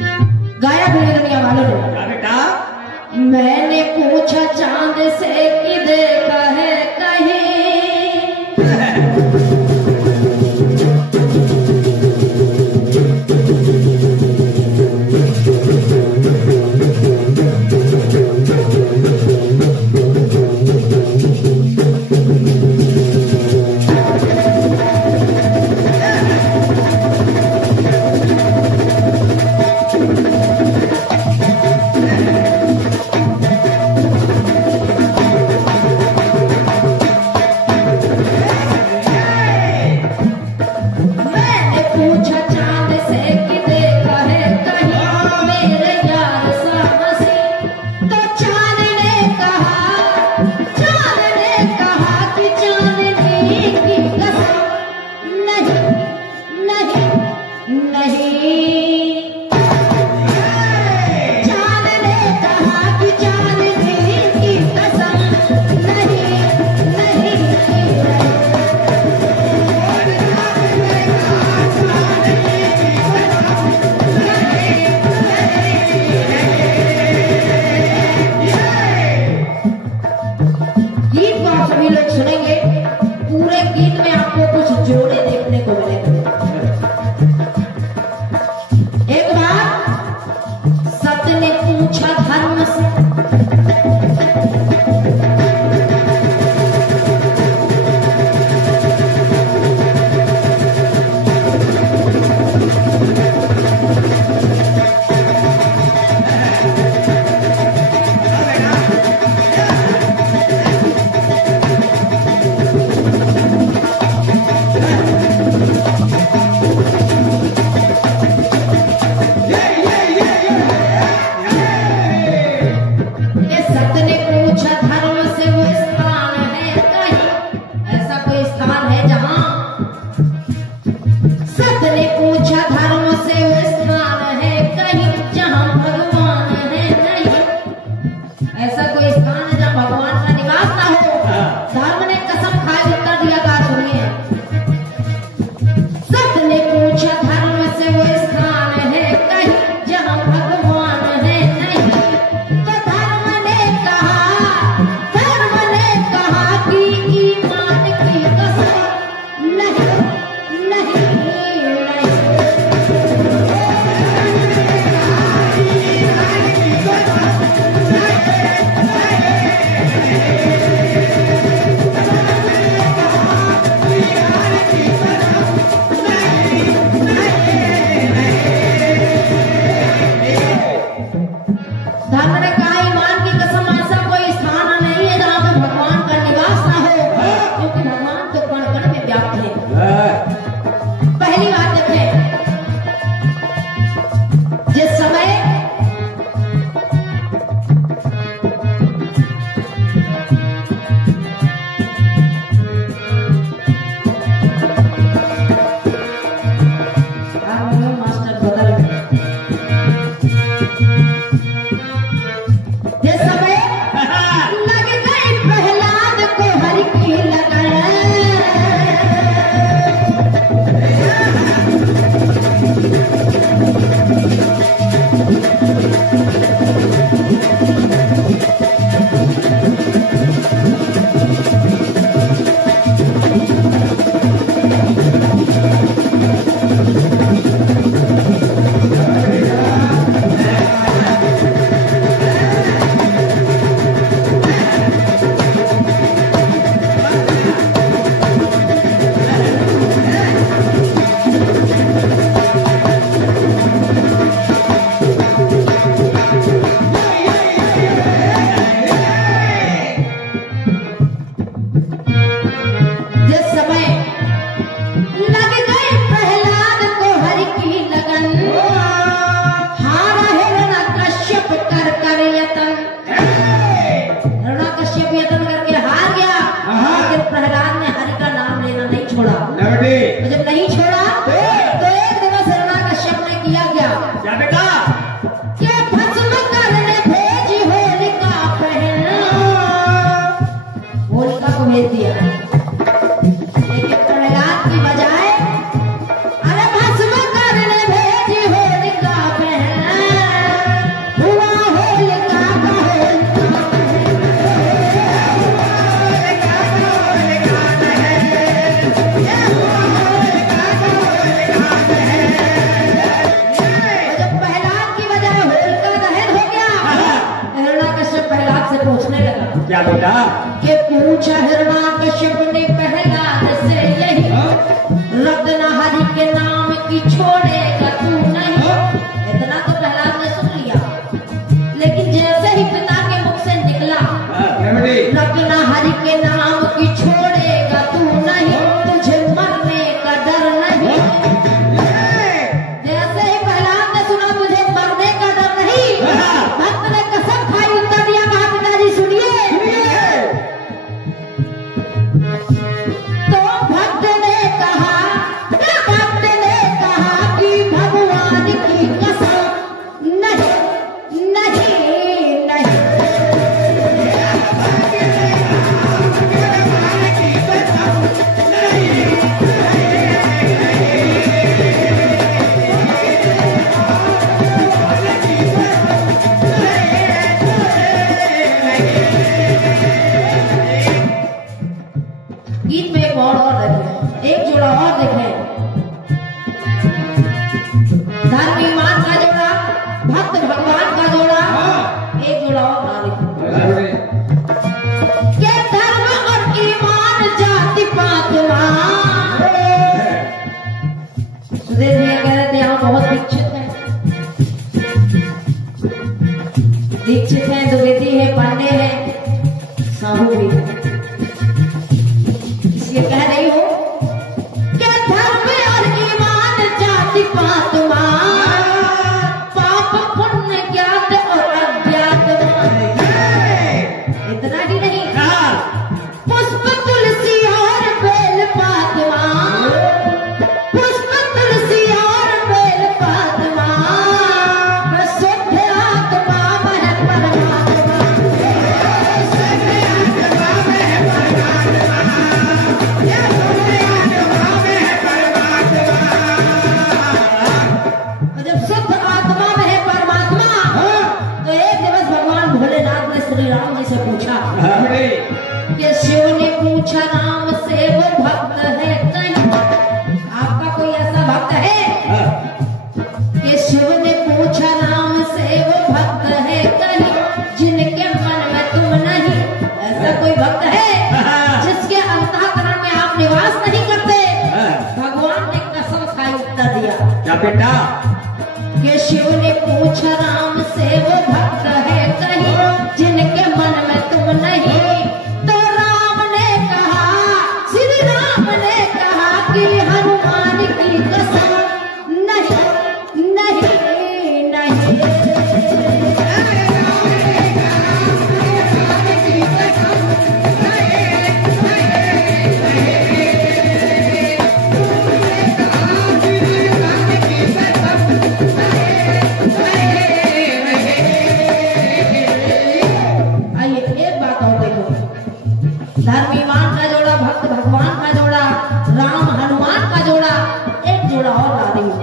गाया भी दुनिया वालों ने। क्या बेटा? मैंने पूछा चांद से कि देखा है कहीं, की बजाय अरे भस्म करने भेजी होलिका बहन बेटा? के पूछा हिरण्याकश्यप ने प्रहलाद से यही, रत्नहरि के नाम की छोड़ेगा तू नहीं। इतना तो प्रहलाद ने सुन लिया, लेकिन जैसे ही पिता के मुख से निकला रत्नहरि के नाम की छोड़ेगा तू नहीं, तुझे मरने का डर नहीं। जैसे ही प्रहलाद ने सुना तुझे मरने का डर नहीं, भक्त ने कसम खाई, उत्तर दिया, कहा पिताजी सुनिए। तो भक्त ने कहा कि भगवान की कसम नहीं नहीं नहीं। गीत में एक और देखें, एक जोड़ा और देखें, धर्म ईमान का जोड़ा, भक्त भगवान का जोड़ा, एक जोड़ा और ना देखें। के धर्म और ईमान जाति पात सुधीर जी कह रहे थे यहाँ बहुत दीक्षित है, द्विवेदी है, पांडे है, साहू भी है। इसलिए कह रही हूँ कि धर्म और ईमान जाति पात पाप पुण्य ज्ञात और अज्ञात। इतना ही नहीं, पुष्प तुलसी और बेल पात, पुष्प तुलसी और बेल पात, शुद्ध आत्मा में परमात्मा, जब शुद्ध आत्मा में है परमात्मा, तो एक दिवस भगवान भोलेनाथ ने श्री राम जी से पूछा कि शिव ने पूछा राम से वो भक्त है कहीं, आपका कोई ऐसा भक्त है? कि शिव ने पूछा राम से वो भक्त है कहीं, जिनके मन में तुम नहीं। ऐसा कोई भक्त है जिसके अंतःकरण में आप निवास नहीं करते? भगवान ने कसम खाई, उत्तर दिया, क्या बेटा? कि शिव ने पूछा राम से वो भक्त है कहीं, जिनके मन में तुम नहीं। तो राम ने कहा, श्री राम ने कहा कि हनुमान की कसम नहीं नहीं नहीं। आइए एक बात और देखो, धर्म ईमान का जोड़ा, भक्त भगवान का जोड़ा, राम हनुमान का जोड़ा, एक जोड़ा और ला रही हूँ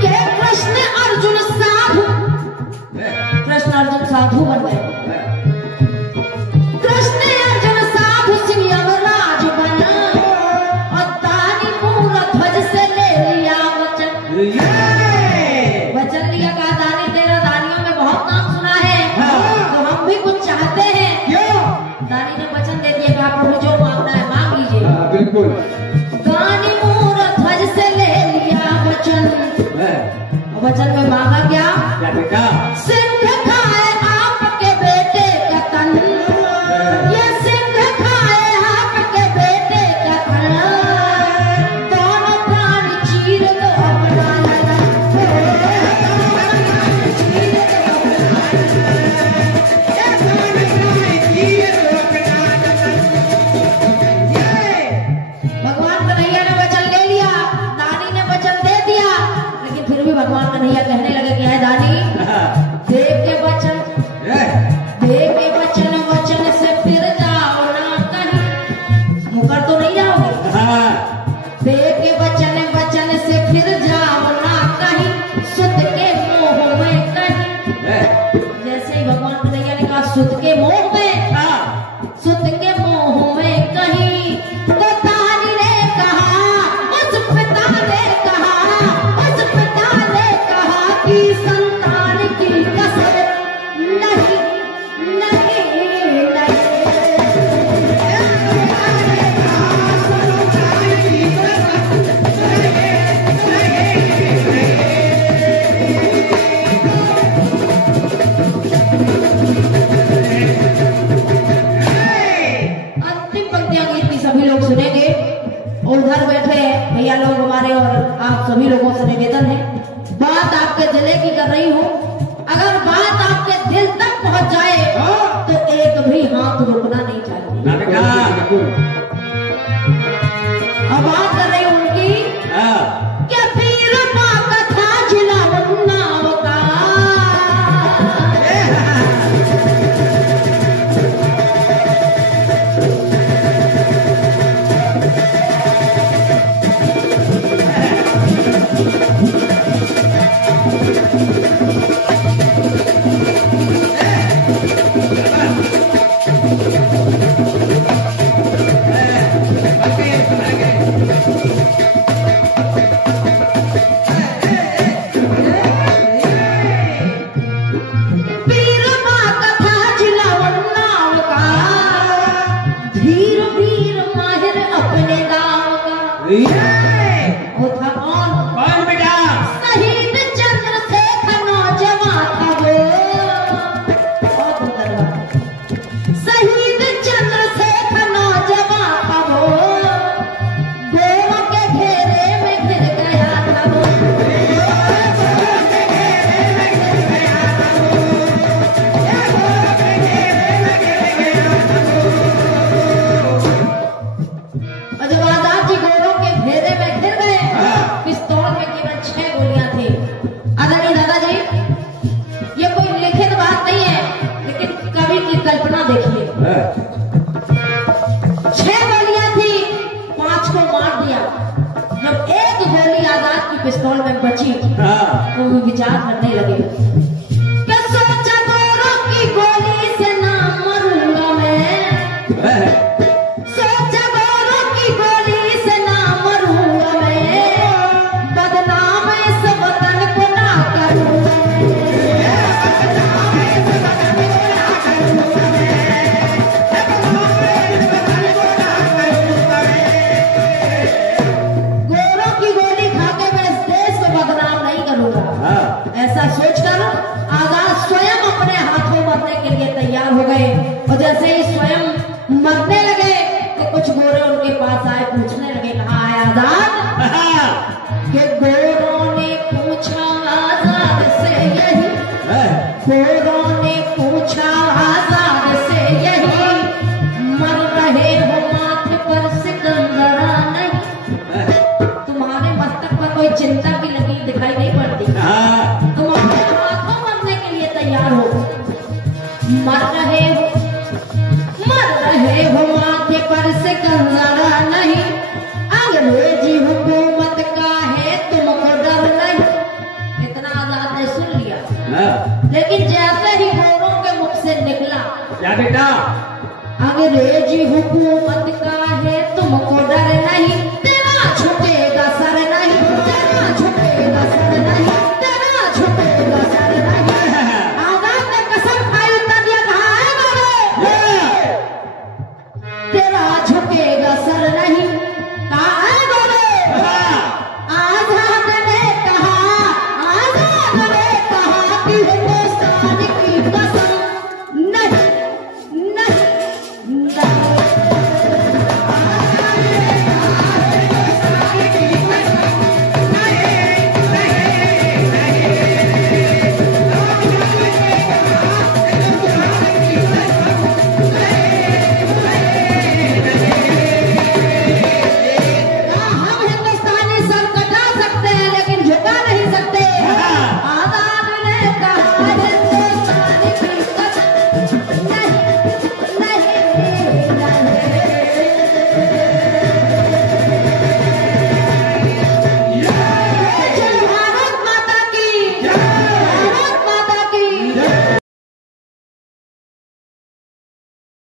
कि कृष्ण अर्जुन साधु, कृष्ण अर्जुन साधु बन गए। कृष्ण अर्जुन साधु श्री यमराज बना, और दानी मूरत ध्वज से ले लिया वचन। वचन लिया, कहा दानी तेरा दानियों में बहुत नाम सुना है, तो हम भी कुछ चाहते हैं। दानी ने वचन दे दिया, कहा प्रभु जो मांगना है मांग लीजिए। बिल्कुल। दानी मूरत ध्वज से ले लिया वचन, वचन में मांगा क्या? क्या बेटा? सिंह खाए आपके बेटे का तन, ये सिंह खाए आपके बेटे का तन, दोनों प्राण चीर दो अपना नयन, चीर दो भगवान कन्हैया ने वचन ले लिया, दानी ने वचन दे दिया, लेकिन फिर भी भगवान कन्हैया कहने लगे कि है दानी, दे के वचन, दे के वचन, वचन से फिर जाओ ना कहीं, मुकर तो नहीं जाओगे। दे के वचन, वचन से फिर जाओ ना कहीं, सुत के मोह में कहीं। जैसे ही भगवान कन्हैया ने कहा सुत के मोह में, सुत के मोह में कहीं, तो दानी ने कहा, उस पिता ने कहा, उस पिता ने कहा कि संतान की कसम नहीं नहीं की कर रही हूँ, अगर बात आपके दिल तक पहुंच जाए तो एक भी हाथ रुकना नहीं चाहिए। अब बात कर रही हूँ उनकी क्या पीर पा कथा जिला उन्नाव का। कल्पना देखिए, 6 गोलियां थी, 5 को मार दिया। जब एक गोली आजाद की पिस्तौल में बची तो वो विचार करने लगे कि सोचा गोरों की गोली से ना मरूंगा मैं, सोचा गोरों की गोली से ना मरूंगा मैं, बदनाम इस वतन को ना करूंगा ऐसा सोचकर आजाद स्वयं अपने हाथों मरने के लिए तैयार हो गए। और जैसे ही स्वयं मरने लगे तो कुछ गोरे उनके पास आए, पूछने लगे कहाँ है आजाद? कि गोरों ने पूछा आजाद से यही, गोरों ने पूछा आजाद से यही, मर रहे हो माथे पर सिकंदरा नहीं, तुम्हारे मस्तक पर कोई चिंता भी लगी दिखाई नहीं पड़ती, तुम अपने हाथों मरने के लिए तैयार हो, मर रहे हो माथे पर से कंजरा नहीं, अंग्रेजी हुकूमत का है तुमको डर नहीं। इतना आजाद ने सुन लिया, लेकिन जैसे ही गोरों के मुख से निकला क्या बेटा, अंग्रेजी हुकूमत का है तुमको डर नहीं,